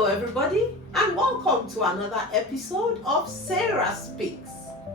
Hello everybody, and welcome to another episode of Sarah Speaks,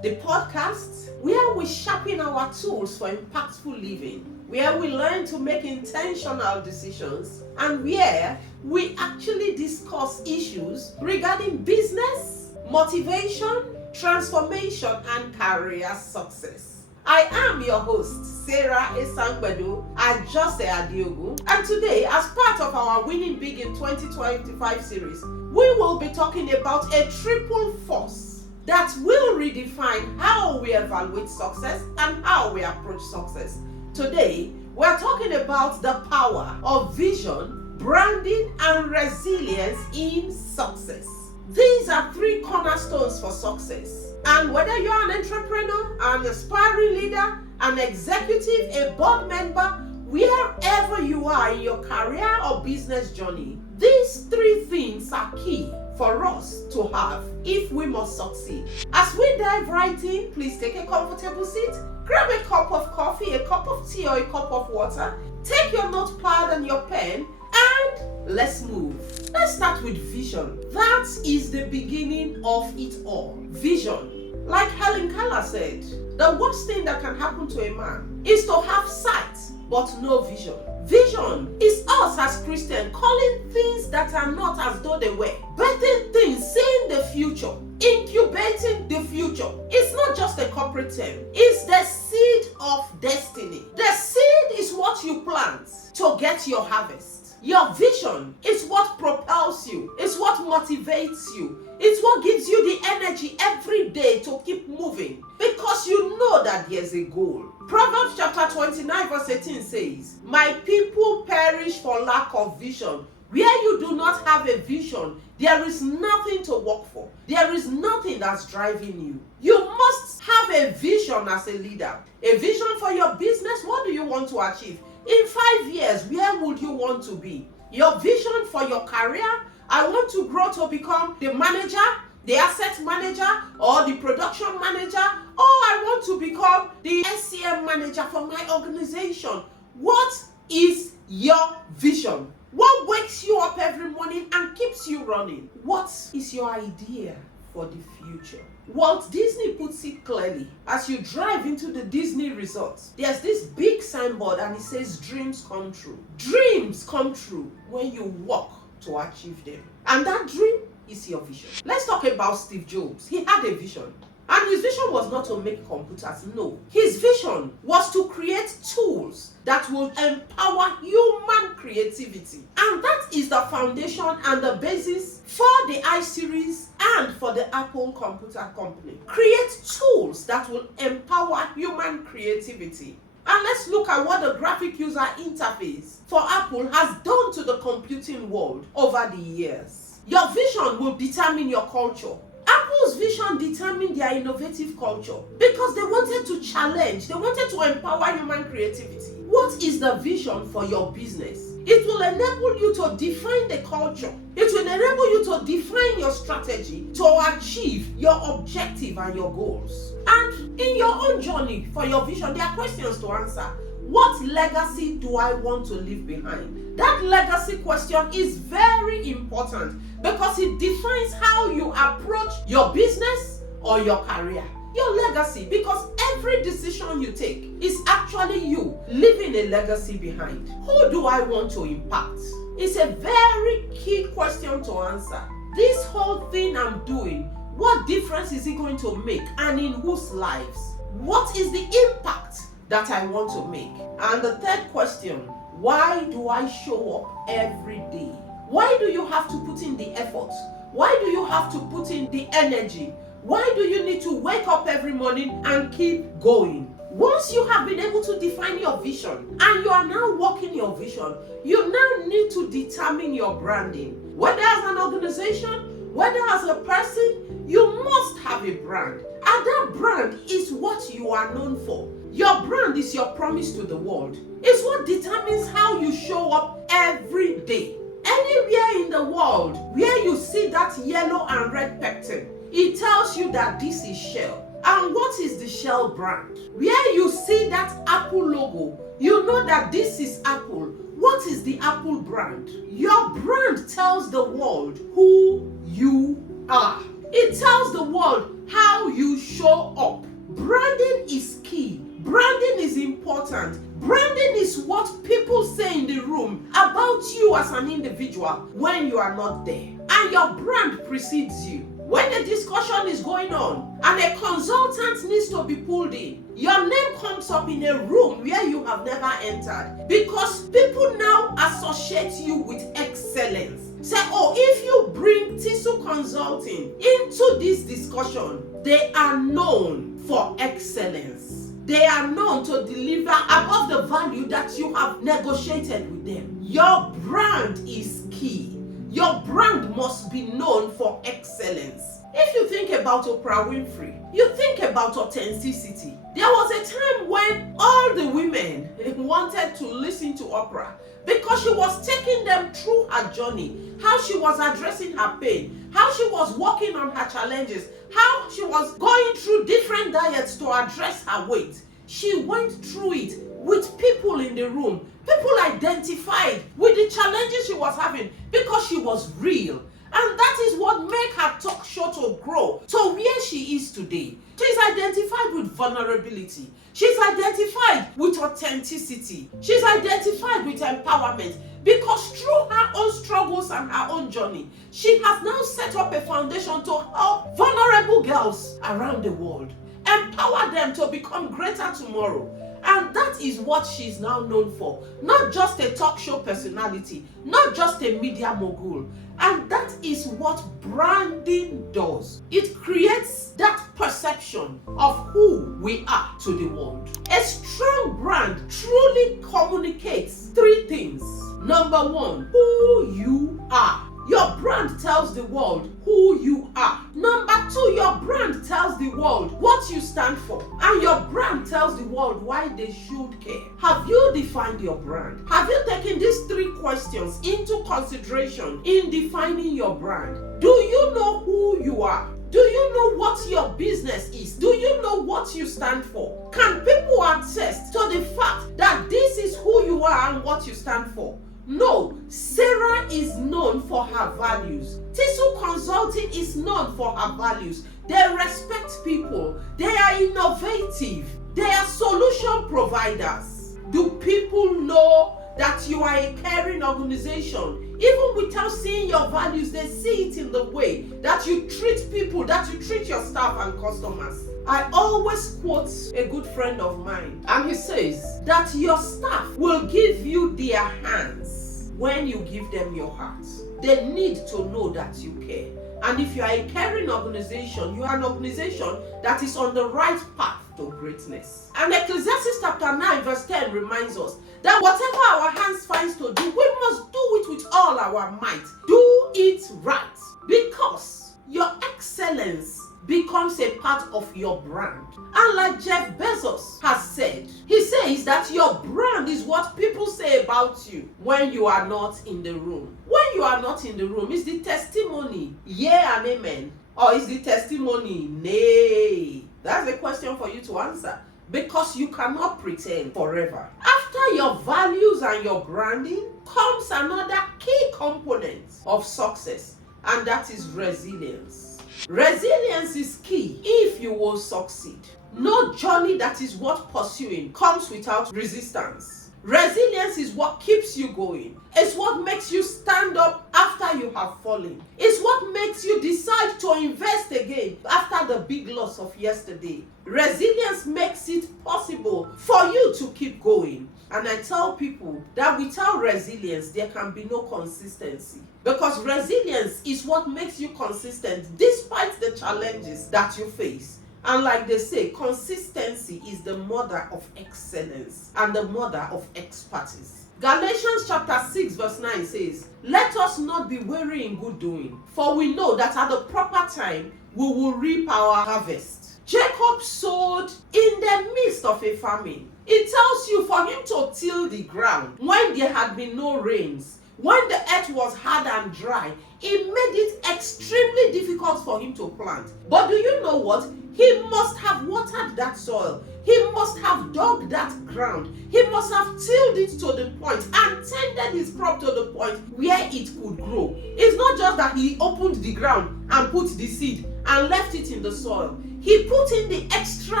the podcast where we sharpen our tools for impactful living, where we learn to make intentional decisions, and where we actually discuss issues regarding business, motivation, transformation, and career success. I am your host, Sarah Esangbedu Ajose Adiogu, and today, as part of our Winning Big in 2025 series, we will be talking about a triple force that will redefine how we evaluate success and how we approach success. Today, we're talking about the power of vision, branding, and resilience in success. These are three cornerstones for success. And whether you're an entrepreneur, an aspiring leader, an executive, a board member, wherever you are in your career or business journey, these three things are key for us to have if we must succeed. As we dive right in, please take a comfortable seat, grab a cup of coffee, a cup of tea, or a cup of water, take your notepad and your pen, and let's move. Let's start with vision. That is the beginning of it all. Vision. Like Helen Keller said, the worst thing that can happen to a man is to have sight but no vision. Vision is us as Christians calling things that are not as though they were, betting things, seeing the future, incubating the future. It's not just a corporate term, it's the seed of destiny. The seed is what you plant to get your harvest. Your vision is what propels you, it's what motivates you, it's what gives you the energy every day to keep moving because you know that there's a goal. Proverbs chapter 29 verse 18 says, "My people perish for lack of vision." Where you do not have a vision, there is nothing to work for. There is nothing that's driving you. You must have a vision as a leader. A vision for your business. What do you want to achieve? In 5 years, where would you want to be? Your vision for your career. I want to grow to become the manager, the asset manager, or the production manager, or I want to become the SCM manager for my organization. What is your vision? What wakes you up every morning and keeps you running? What is your idea for the future? Walt Disney puts it clearly. As you drive into the Disney resort, there's this big signboard and it says dreams come true. Dreams come true when you work to achieve them. And that dream is your vision. Let's talk about Steve Jobs. He had a vision. And his vision was not to make computers, no. His vision was to create tools that will empower human creativity. And that is the foundation and the basis for the iSeries and for the Apple Computer Company. Create tools that will empower human creativity. And let's look at what the graphic user interface for Apple has done to the computing world over the years. Your vision will determine your culture. Apple's vision determined their innovative culture because they wanted to challenge, they wanted to empower human creativity. What is the vision for your business? It will enable you to define the culture. It will enable you to define your strategy to achieve your objective and your goals. And in your own journey for your vision, there are questions to answer. What legacy do I want to leave behind? That legacy question is very important because it defines how you approach your business or your career. Your legacy, because every decision you take is actually you leaving a legacy behind. Who do I want to impact? It's a very key question to answer. This whole thing I'm doing, what difference is it going to make and in whose lives? What is the impact that I want to make? And the third question, why do I show up every day? Why do you have to put in the effort? Why do you have to put in the energy? Why do you need to wake up every morning and keep going? Once you have been able to define your vision and you are now working your vision, you now need to determine your branding. Whether as an organization, whether as a person, you must have a brand. And that brand is what you are known for. Your brand is your promise to the world. It's what determines how you show up every day. Anywhere in the world where you see that yellow and red pectin, it tells you that this is Shell. And what is the Shell brand? Where you see that Apple logo, you know that this is Apple. What is the Apple brand? Your brand tells the world who you are. It tells the world how you show up. Branding is key. Branding is important. Branding is what people say in the room about you as an individual when you are not there. And your brand precedes you. When the discussion is going on and a consultant needs to be pulled in, your name comes up in a room where you have never entered, because people now associate you with excellence. Say, oh, if you bring TISU Consulting into this discussion, they are known for excellence. They are known to deliver above the value that you have negotiated with them. Your brand is key. Your brand must be known for excellence. If you think about Oprah Winfrey, you think about authenticity. There was a time when all the women wanted to listen to Oprah because she was taking them through her journey, how she was addressing her pain, how she was working on her challenges, how she was going through different diets to address her weight. She went through it with people in the room. People identified with the challenges she was having because she was real. And that is what made her talk show to grow to where she is today. She's identified with vulnerability. She's identified with authenticity. She's identified with empowerment, because through her own struggles and her own journey, she has now set up a foundation to help vulnerable girls around the world, empower them to become greater tomorrow. And that is what she's now known for. Not just a talk show personality, not just a media mogul. And that is what branding does. It creates that perception of who we are to the world. A strong brand truly communicates three things. Number one, who you are. Your brand tells the world who you are. Number two, your brand tells the world what you stand for. And your brand tells the world why they should care. Have you defined your brand? Have you taken these three questions into consideration in defining your brand? Do you know who you are? Do you know what your business is? Do you know what you stand for? Can people attest to the fact that this is who you are and what you stand for? No, Sarah is known for her values. TISU Consulting is known for her values. They respect people. They are innovative. They are solution providers. Do people know that you are a caring organization? Even without seeing your values, they see it in the way that you treat people, that you treat your staff and customers. I always quote a good friend of mine, and he says that your staff will give you their hands when you give them your heart. They need to know that you care. And if you are a caring organization, you are an organization that is on the right path to greatness. And Ecclesiastes chapter 9 verse 10 reminds us that whatever our hands finds to do, we must do it with all our might. Do it right, because your excellence becomes a part of your brand. And like Jeff Bezos has said, he says that your brand is what people say about you when you are not in the room. When you are not in the room, is the testimony yeah and amen? Or is the testimony nay? That's a question for you to answer, because you cannot pretend forever. After your values and your branding comes another key component of success, and that is resilience. Resilience is key if you will succeed. No journey that is worth pursuing comes without resistance. Resilience is what keeps you going. It's what makes you stand up after you have fallen. It's what makes you decide to invest again after the big loss of yesterday. Resilience makes it possible for you to keep going. And I tell people that without resilience, there can be no consistency. Because resilience is what makes you consistent despite the challenges that you face. And like they say, consistency is the mother of excellence and the mother of expertise. Galatians chapter 6 verse 9 says, "Let us not be weary in good doing, for we know that at the proper time we will reap our harvest." Jacob sowed in the midst of a famine. It tells you for him to till the ground when there had been no rains, When the earth was hard and dry, it made it extremely difficult for him to plant. But do you know what? He must have watered that soil. He must have dug that ground. He must have tilled it to the point and tended his crop to the point where it could grow. It's not just that he opened the ground and put the seed and left it in the soil. He put in the extra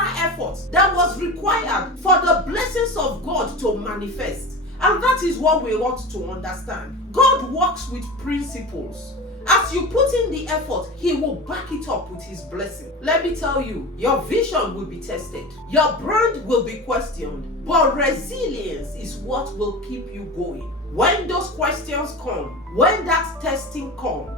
effort that was required for the blessings of God to manifest. And that is what we want to understand. God works with principles. As you put in the effort, he will back it up with his blessing. Let me tell you, your vision will be tested. Your brand will be questioned. But resilience is what will keep you going. When those questions come, when that testing comes,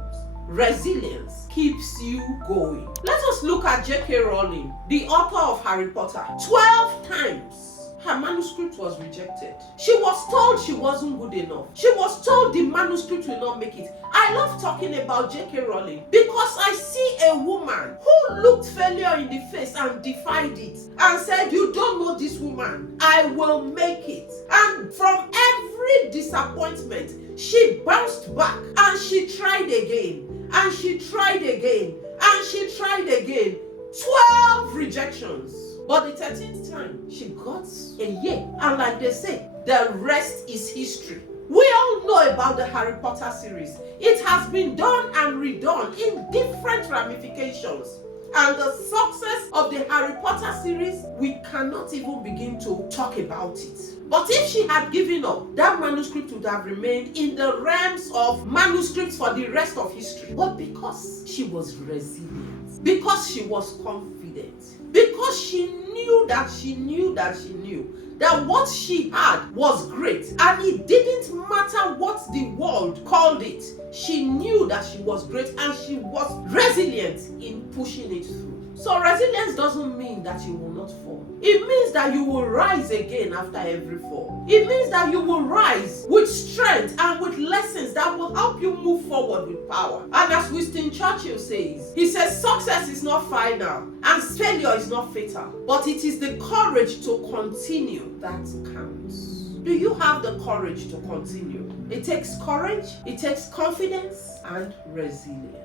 resilience keeps you going. Let us look at J.K. Rowling, the author of Harry Potter. 12 times her manuscript was rejected. She was told she wasn't good enough. She was told the manuscript will not make it. I love talking about J.K. Rowling because I see a woman who looked failure in the face and defied it and said, "You don't know this woman. I will make it." And from every disappointment, she bounced back and she tried again. And she tried again. And she tried again. 12 rejections. But the 13th time, she got a yay. And like they say, the rest is history. We all know about the Harry Potter series. It has been done and redone in different ramifications. And the success of the Harry Potter series, we cannot even begin to talk about it. But if she had given up, that manuscript would have remained in the realms of manuscripts for the rest of history. But because she was resilient, because she was confident, because she knew that what she had was great, and it didn't matter what the world called it, she knew that she was great and she was resilient in pushing it through. So resilience doesn't mean that you will not fall. It means that you will rise again after every fall. It means that you will rise with strength and with lessons that will help you move forward with power. And as Winston Churchill says, he says, success is not final and failure is not fatal, but it is the courage to continue that counts. Do you have the courage to continue? It takes courage, it takes confidence and resilience.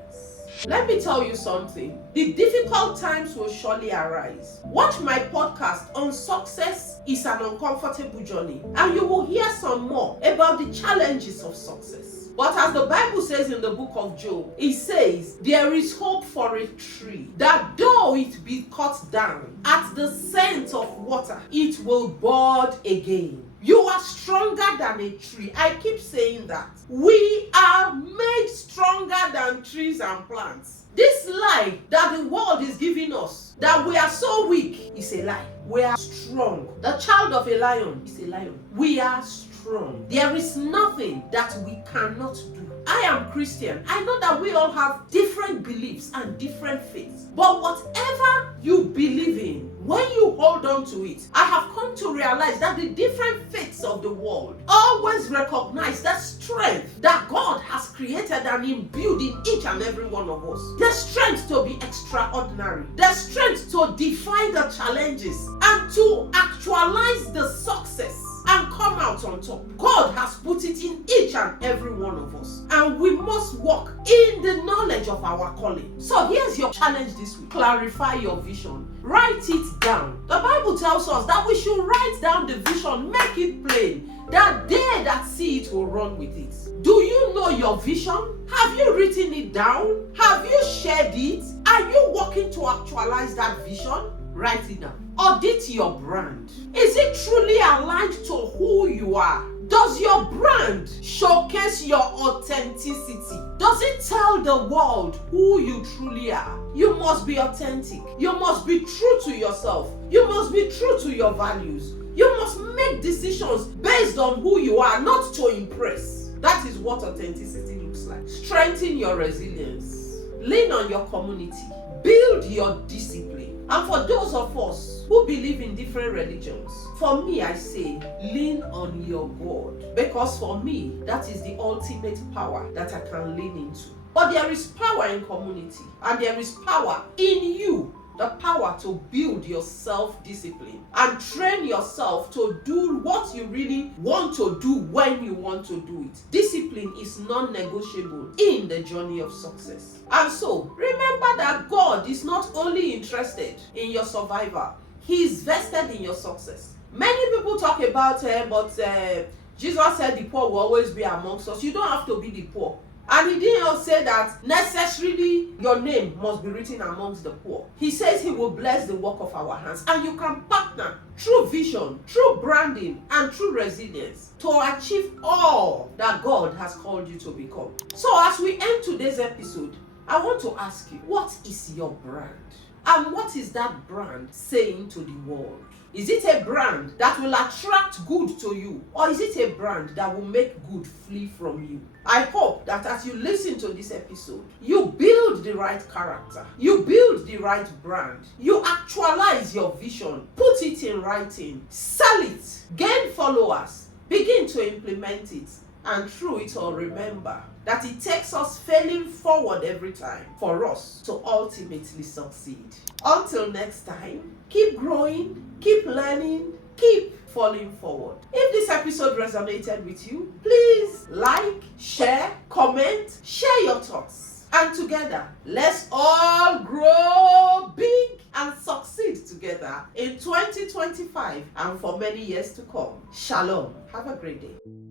Let me tell you something. The difficult times will surely arise. Watch my podcast on Success is an Uncomfortable Journey, and you will hear some more about the challenges of success. But as the Bible says in the book of Job, it says, there is hope for a tree, that though it be cut down, at the scent of water, it will bud again. You are stronger than a tree. I keep saying that. We are made stronger than trees and plants. This lie that the world is giving us, that we are so weak, is a lie. We are strong. The child of a lion is a lion. We are strong. There is nothing that we cannot do. I am Christian. I know that we all have different beliefs and different faiths. But whatever you believe in, when you hold on to it, I have come to realize that the different faiths of the world always recognize the strength that God has created and imbued in each and every one of us. The strength to be extraordinary, the strength to defy the challenges and to actualize the success and come out on top. God has put it in each and every one of us, and we must walk in the knowledge of our calling. So here's your challenge this week. Clarify your vision. Write it down. The Bible tells us that we should write down the vision, make it plain, that they that see it will run with it. Do you know your vision? Have you written it down? Have you shared it? Are you working to actualize that vision? Write it down. Audit your brand. Is it truly aligned to who you are? Does your brand showcase your authenticity? Does it tell the world who you truly are? You must be authentic. You must be true to yourself. You must be true to your values. You must make decisions based on who you are, not to impress. That is what authenticity looks like. Strengthen your resilience. Lean on your community. Build your discipline. And for those of us who believe in different religions, for me, I say, lean on your God. Because for me, that is the ultimate power that I can lean into. But there is power in community, and there is power in you the power to build your self-discipline and train yourself to do what you really want to do when you want to do it. Discipline is non-negotiable in the journey of success. And so, remember that God is not only interested in your survival, He is vested in your success. Many people talk about Jesus said the poor will always be amongst us. You don't have to be the poor. And He didn't say that necessarily your name must be written amongst the poor. He says He will bless the work of our hands. And you can partner through vision, through branding, and through resilience to achieve all that God has called you to become. So as we end today's episode, I want to ask you, what is your brand? And what is that brand saying to the world? Is it a brand that will attract good to you? Or is it a brand that will make good flee from you? I hope that as you listen to this episode, you build the right character. You build the right brand. You actualize your vision. Put it in writing. Sell it. Gain followers. Begin to implement it. And through it all, remember that it takes us failing forward every time for us to ultimately succeed. Until next time, keep growing, keep learning, keep falling forward. If this episode resonated with you, please like, share, comment, share your thoughts. And together, let's all grow big and succeed together in 2025 and for many years to come. Shalom. Have a great day.